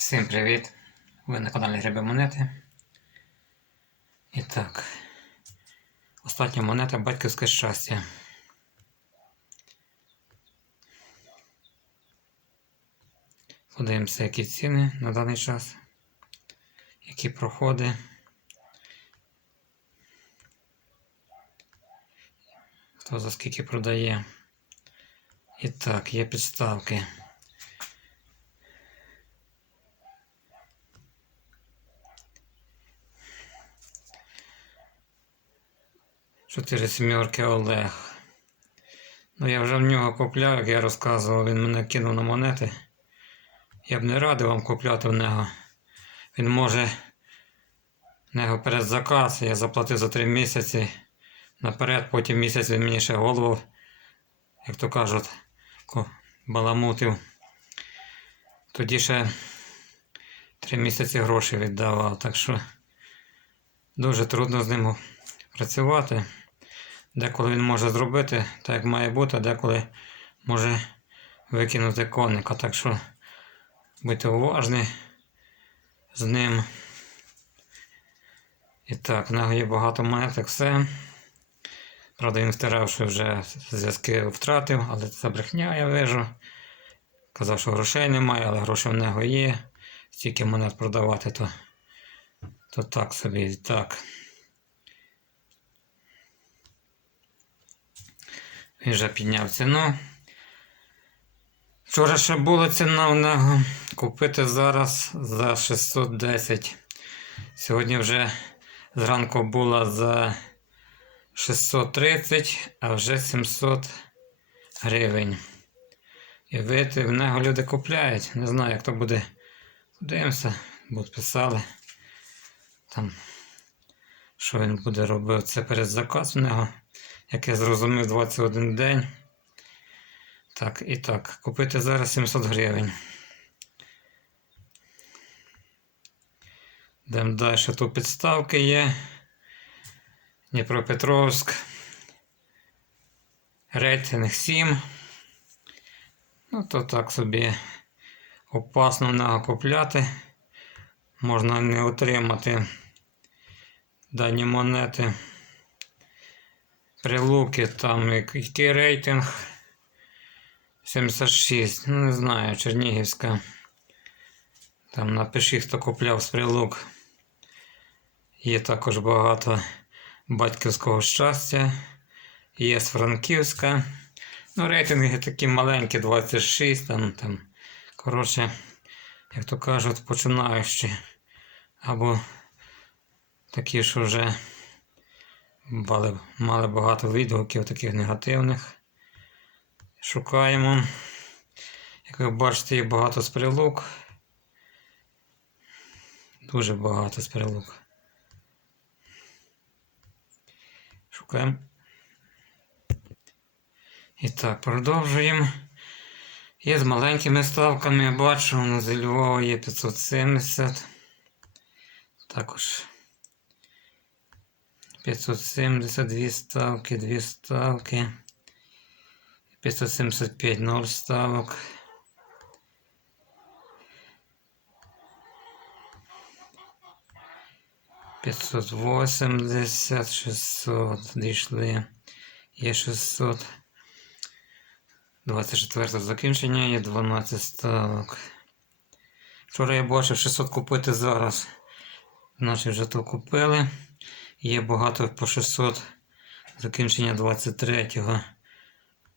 Всім привіт! Ви на каналі Гриби Монети. І так, остання монета батьківське щастя. Подивимося, які ціни на даний час, які проходи. Хто за скільки продає. І так, є підставки. Чотири сімерки Олег. Ну я вже в нього купляв, як я розказував, він мене кинув на монети. Я б не радив вам купляти в нього. Він може в нього передзаказ, я заплатив за три місяці наперед, потім місяць він мені ще голову, як то кажуть, баламутив. Тоді ще три місяці гроші віддавав, так що дуже трудно з ним працювати. Деколи він може зробити так, як має бути, а деколи може викинути коника. Так що будьте уважні з ним. І так, в нього є багато монеток, все. Правда, він втирав, що вже зв'язки втратив, але це брехня, я вижу. Казав, що грошей немає, але гроші в нього є. Стільки монет продавати, то, то так собі. Так. Він вже підняв ціну. Вчора ще була ціна в нього. Купити зараз за 610. Сьогодні вже зранку була за 630, а вже 700 гривень. І видите, в нього люди купляють. Не знаю, як то буде. Подивимося, будуть писали. Там, що він буде робити. Це передзаказ в нього як я зрозумів, 21 день. Так, і так, купити зараз 700 гривень. Йдемо далі, тут підставки є. Дніпропетровськ. Рейтинг 7. Ну, то так собі опасно нього купляти. Можна не отримати дані монети. Прилуки там який рейтинг 76. Ну, не знаю, Чернігівська. Там напиши, хто купляв з прилук. Є також багато батьківського щастя. Є з Франківська. Ну, рейтинги такі маленькі, 26, там, там. Коротше, як то кажуть, починаючі. Або такі, що вже мали, мали багато відгуків таких негативних. Шукаємо. Як ви бачите, є багато з. Дуже багато з. Шукаємо. І так, продовжуємо. Є з маленькими ставками, я бачу, на зі Львова є 570. Також 570, дві ставки, дві ставки. 575, 0 ставок. П'ятсот восемьдесят, шестьсот дійшли. Є 600. 24 закінчення є 12 ставок. Вчора я бачив 600 купити зараз. Наші вже то купили. Є багато по 600. Закінчення 23-го.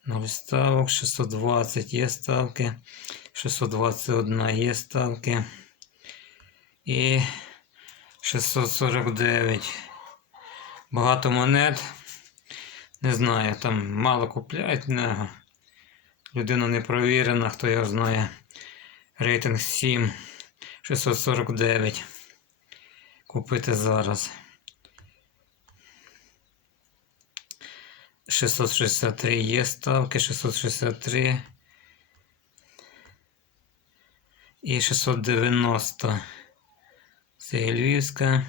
0 ставок, 620 є ставки. 621 є ставки. І 649. Багато монет. Не знаю, там мало купляють. Не. Людина не провірена, хто його знає. Рейтинг 7. 649. Купити зараз. 663 є ставки, 663 і 690. Це Львівська.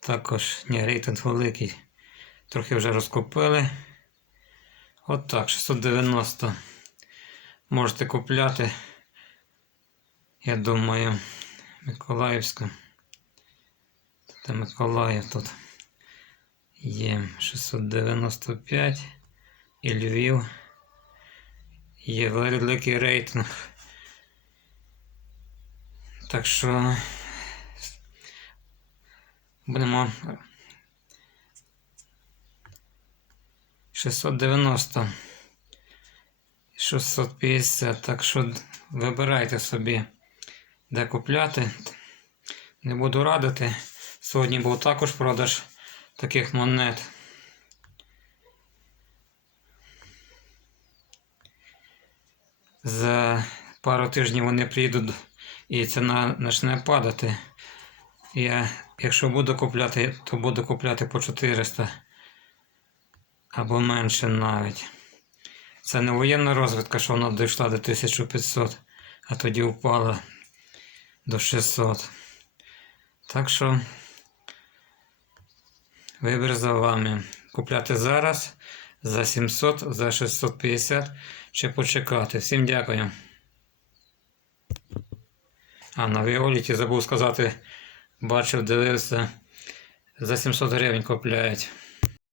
Також ні, рейтинг великий. Трохи вже розкупили. От так, 690. Можете купляти. Я думаю, Миколаївська. Це Миколаїв тут є 695 і Львів. Є великий рейтинг. Так що будемо 690 650. Так що вибирайте собі, де купляти. Не буду радити. Сьогодні був також продаж таких монет. За пару тижнів вони прийдуть і ціна почне падати. Я, якщо буду купляти, то буду купляти по 400 або менше навіть. Це не воєнна розвідка, що вона дійшла до 1500, а тоді впала до 600. Так що вибір за вами. Купляти зараз за 700, за 650 чи почекати. Всім дякую. А на Віоліті забув сказати, бачив, дивився, за 700 гривень купляють.